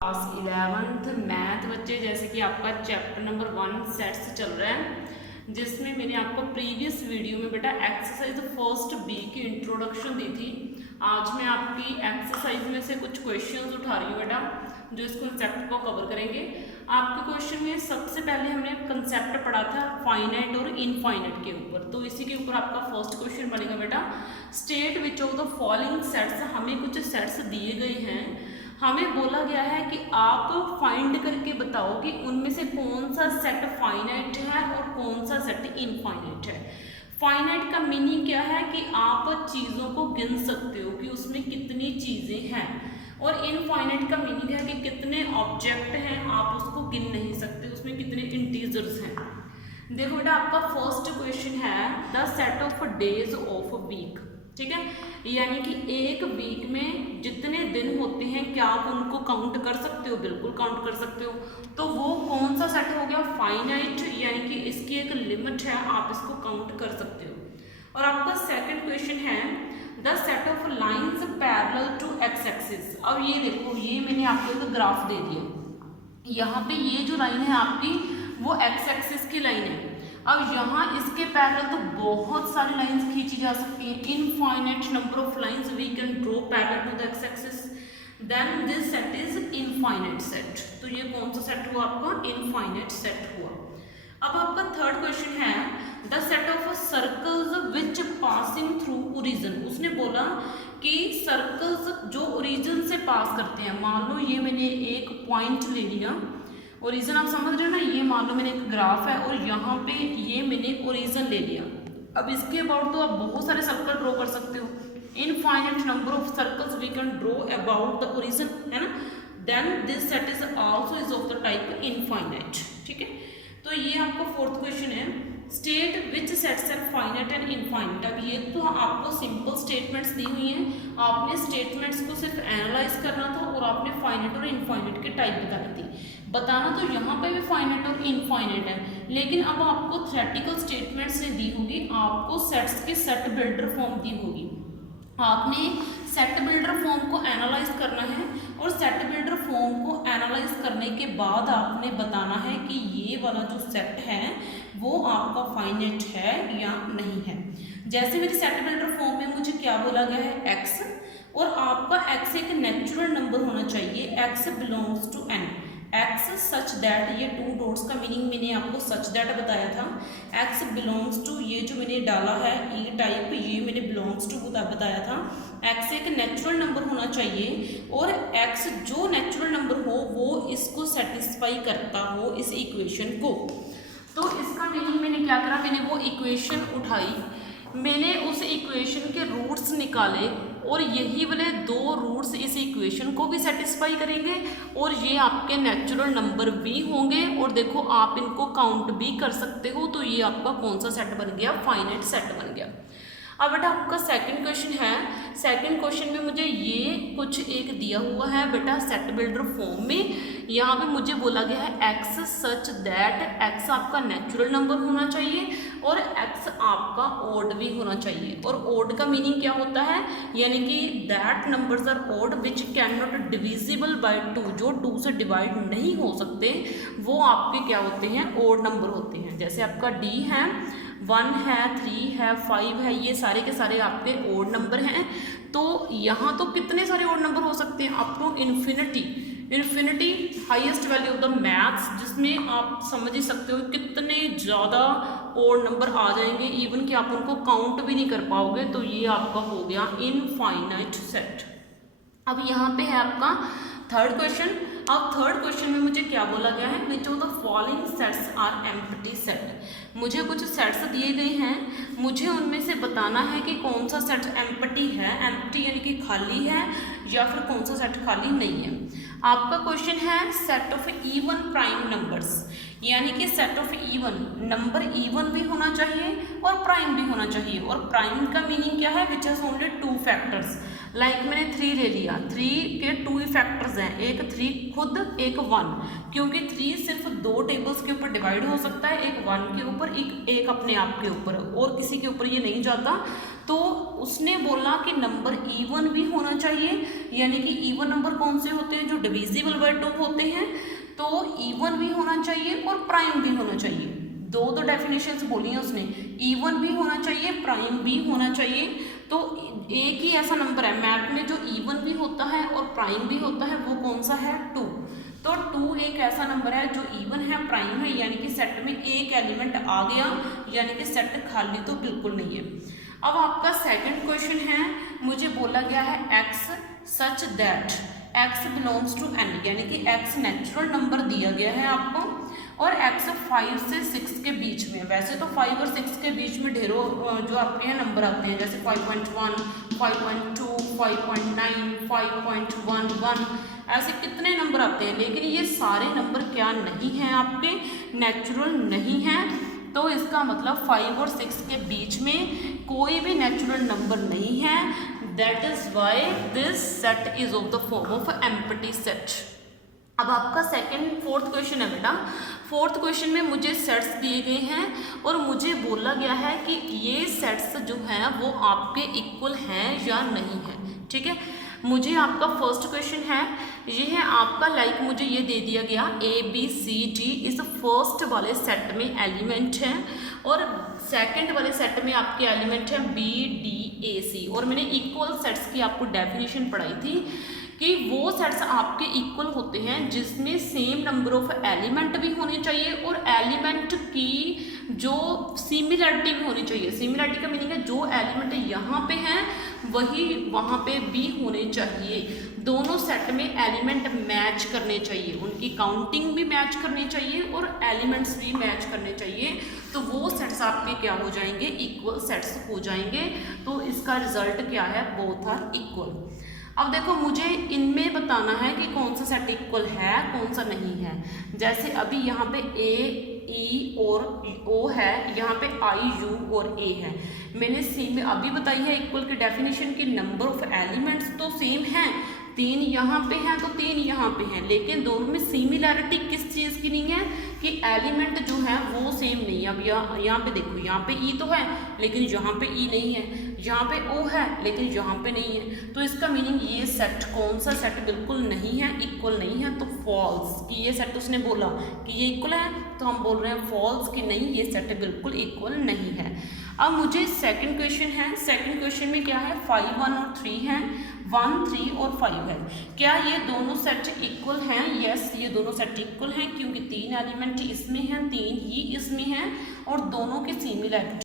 Class 11th math बच्चे, जैसे कि आपका चैप्टर नंबर 1 सेट्स चल रहा है, जिसमें मैंने आपको प्रीवियस वीडियो में बेटा एक्सरसाइज फर्स्ट बी की इंट्रोडक्शन दी थी। आज मैं आपकी एक्सरसाइज में से कुछ क्वेश्चंस उठा रही हूँ बेटा, जो इस कंसेप्ट को कवर करेंगे। आपके क्वेश्चन में सबसे पहले हमने कंसेप्ट पढ़ा था फाइनाइट और इनफाइनाइट के ऊपर, तो इसी के ऊपर आपका फर्स्ट क्वेश्चन बनेगा बेटा, state which of the following sets. हमें कुछ सेट्स दिए गए हैं, हमें बोला गया है कि आप फाइंड करके बताओ कि उनमें से कौन सा सेट फाइनाइट है और कौन सा सेट इनफाइनाइट है। फाइनाइट का मीनिंग क्या है कि आप चीज़ों को गिन सकते हो कि उसमें कितनी चीज़ें हैं, और इनफाइनाइट का मीनिंग है कि कितने ऑब्जेक्ट हैं, आप उसको गिन नहीं सकते, उसमें कितने इंटीजर्स हैं। देखो बेटा, आपका फर्स्ट क्वेश्चन है the set of days of week, ठीक है, यानी कि एक वीक में जितने दिन होते हैं क्या आप उनको काउंट कर सकते हो? बिल्कुल काउंट कर सकते हो। तो वो कौन सा सेट हो गया? फाइनाइट, यानी कि इसकी एक लिमिट है, आप इसको काउंट कर सकते हो। और आपका सेकंड क्वेश्चन है the set of lines parallel to X axis. अब ये देखो, ये मैंने आपको एक ग्राफ दे दिया, यहाँ पे ये जो लाइन है आपकी वो एक्स एक्सिस की लाइन है। अब यहाँ इसके पैरेलल तो बहुत सारी लाइंस खींची जा सकती हैं, infinite number of lines we can draw parallel to the X axis, then this set is infinite set. तो ये कौन सा सेट हुआ आपका? इनफाइनाइट सेट हुआ। अब आपका थर्ड क्वेश्चन है the set of circles which passing through origin. उसने बोला कि सर्कल्स जो ओरिजिन से पास करते हैं, मान लो ये मैंने एक पॉइंट ले लिया, ओरिजिन आप समझ रहे हो ना, ये मान लो मैंने एक ग्राफ है और यहाँ पे ये मैंने ओरिजिन ले लिया। अब इसके अबाउट तो आप बहुत सारे सर्कल ड्रॉ कर सकते हो, infinite number of circles we can draw about the origin, है ना। Then this set is also is of the type infinite, ठीक है। तो ये आपका फोर्थ क्वेश्चन है state which sets are finite and infinite. अब ये तो आपको सिंपल स्टेटमेंट्स दी हुई हैं, आपने स्टेटमेंट्स को सिर्फ एनालाइज करना था और आपने फाइनाइट और इनफाइनाइट के टाइप बतानी थी। बताना तो यहाँ पे भी फाइनाइट और इनफाइनाइट है, लेकिन अब आपको थ्योरेटिकल स्टेटमेंट्स ने दी होगी, आपको सेट्स की सेट बिल्डर फॉर्म दी होगी, आपने सेट बिल्डर फॉर्म को एनालाइज करना है, और सेट बिल्डर फॉर्म को एनालाइज करने के बाद आपने बताना है कि ये वाला जो सेट है वो आपका फाइनाइट है या नहीं है। जैसे मेरी सेट बिल्डर फॉर्म में मुझे क्या बोला गया है? एक्स, और आपका एक्स एक नेचुरल नंबर होना चाहिए, X belongs to N, X such that, ये टू डॉट्स का मीनिंग मैंने आपको सच दैट बताया था, एक्स बिलोंग्स टू, ये जो मैंने डाला है ई टाइप, ये मैंने बिलोंग्स टू बताया था। एक्स एक नेचुरल नंबर होना चाहिए, और एक्स जो नेचुरल नंबर हो वो इसको सेटिस्फाई करता हो, इस इक्वेशन को। तो इसका मीनिंग मैंने क्या करा, मैंने वो इक्वेशन उठाई, मैंने उस इक्वेशन के रूट्स निकाले, और यही वाले दो रूट्स इस इक्वेशन को भी सेटिस्फाई करेंगे, और ये आपके नेचुरल नंबर भी होंगे, और देखो आप इनको काउंट भी कर सकते हो। तो ये आपका कौन सा सेट बन गया? फाइनाइट सेट बन गया। अब बेटा आपका सेकंड क्वेश्चन है, सेकंड क्वेश्चन में मुझे ये कुछ एक दिया हुआ है बेटा सेट बिल्डर फॉर्म में, यहाँ पे मुझे बोला गया है एक्स सच दैट, एक्स आपका नेचुरल नंबर होना चाहिए और एक्स आपका ओड भी होना चाहिए। और ओड का मीनिंग क्या होता है? यानी कि that numbers are odd which can not divisible by 2, जो 2 से डिवाइड नहीं हो सकते वो आपके क्या होते हैं? ओड नंबर होते हैं। जैसे आपका डी है, 1 है, 3 है, 5 है, ये सारे के सारे आपके ओड नंबर हैं। तो यहाँ तो कितने सारे ओड नंबर हो सकते हैं? Up to infinity, infinity highest value of the maths, जिसमें आप समझ ही सकते हो कितने ज़्यादा ओड नंबर आ जाएंगे, इवन कि आप उनको काउंट भी नहीं कर पाओगे। तो ये आपका हो गया इनफाइनाइट सेट। अब यहाँ पे है आपका थर्ड क्वेश्चन। अब थर्ड क्वेश्चन में मुझे क्या बोला गया है? Which of the following sets are empty set. मुझे कुछ सेट्स दिए गए हैं, मुझे उनमें से बताना है कि कौन सा सेट एम्प्टी है, एम्प्टी यानी कि खाली है, या फिर कौन सा सेट खाली नहीं है। आपका क्वेश्चन है set of even prime numbers, यानी कि set of even number, even भी होना चाहिए और प्राइम भी होना चाहिए। और प्राइम का मीनिंग क्या है? Which has only 2 factors. Like मैंने 3 ले लिया, 3 के 2 ही फैक्टर्स हैं, एक 3 खुद, एक 1, क्योंकि 3 सिर्फ 2 टेबल्स के ऊपर डिवाइड हो सकता है, एक 1 के ऊपर, एक अपने आप के ऊपर, और किसी के ऊपर ये नहीं जाता। तो उसने बोला कि नंबर इवन भी होना चाहिए, यानी कि इवन नंबर कौन से होते हैं, जो डिविजिबल बाय 2 होते हैं, तो इवन भी होना चाहिए और प्राइम भी होना चाहिए। दो डेफिनेशंस बोली हैं उसने, इवन भी होना चाहिए, प्राइम भी होना चाहिए। तो एक ही ऐसा नंबर है मैथ में जो इवन भी होता है और प्राइम भी होता है, वो कौन सा है, 2। तो 2 एक ऐसा नंबर है जो इवन है, प्राइम है, यानी कि सेट में एक एलिमेंट आ गया, यानी कि सेट खाली तो बिल्कुल नहीं है। अब आपका सेकंड क्वेश्चन है, मुझे बोला गया है x such that x belongs to n, यानी कि x नेचुरल नंबर दिया गया है आपको, और x 5 से 6 के बीच में। वैसे तो 5 और 6 के बीच में ढेरों जो आपके यहाँ नंबर आते हैं, जैसे 5.1, 5.2, 5.9, 5.11, ऐसे कितने नंबर आते हैं, लेकिन ये सारे नंबर क्या नहीं हैं, आपके नेचुरल नहीं हैं। तो इसका मतलब 5 और 6 के बीच में कोई भी नेचुरल नंबर नहीं है। That is why this set is of the form of empty set. अब आपका फोर्थ क्वेश्चन है बेटा। फोर्थ क्वेश्चन में मुझे सेट्स दिए गए हैं और मुझे बोला गया है कि ये सेट्स जो हैं वो आपके इक्वल हैं या नहीं है। ठीक है, मुझे आपका फर्स्ट क्वेश्चन है, ये है आपका लाइक मुझे ये दे दिया गया ABCD इस फर्स्ट वाले सेट में एलिमेंट है और सेकंड वाले सेट में आपके एलिमेंट है BDAC। और मैंने इक्वल सेट्स की आपको डेफिनेशन पढ़ाई थी कि वो सेट्स आपके इक्वल होते हैं जिसमें सेम नंबर ऑफ एलिमेंट भी होने चाहिए और एलिमेंट की जो सिमिलरिटी भी होनी चाहिए। सिमिलरिटी का मीनिंग है जो एलिमेंट यहाँ पे हैं वही वहाँ पे भी होने चाहिए। दोनों सेट में एलिमेंट मैच करने चाहिए, उनकी काउंटिंग भी मैच करनी चाहिए और एलिमेंट्स भी मैच करने चाहिए। तो वो सेट्स आपके क्या हो जाएंगे, इक्वल सेट्स हो जाएंगे। तो इसका रिजल्ट क्या है, बोथ आर इक्वल। अब देखो मुझे इनमें बताना है कि कौन सा सेट इक्वल है कौन सा नहीं है। जैसे अभी यहाँ पे A, E और O है, यहाँ पे I, U और A है। मैंने सी में अभी बताई है इक्वल की डेफिनेशन की नंबर ऑफ एलिमेंट्स तो सेम हैं, 3 यहाँ पे हैं तो 3 यहाँ पे हैं, लेकिन दोनों में सिमिलैरिटी किस चीज़ की नहीं है कि एलिमेंट जो है वो सेम नहीं है। अब यहाँ पे देखो, यहाँ पे E तो है लेकिन यहाँ पे E नहीं है, यहाँ पे O है लेकिन यहाँ पे नहीं है। तो इसका मीनिंग ये सेट कौन सा सेट बिल्कुल नहीं है, इक्वल नहीं है, तो फॉल्स। कि ये सेट उसने बोला कि ये इक्वल है तो हम बोल रहे हैं फॉल्स कि नहीं ये सेट बिल्कुल इक्वल नहीं है। अब मुझे सेकंड क्वेश्चन है, सेकंड क्वेश्चन में क्या है, 5, 1 और 3 हैं, 1, 3 और 5 है। क्या ये दोनों सेट इक्वल हैं? यस, ये दोनों सेट इक्वल हैं क्योंकि 3 एलिमेंट इसमें हैं, 3 ही इसमें हैं और दोनों की सिमिलरिटी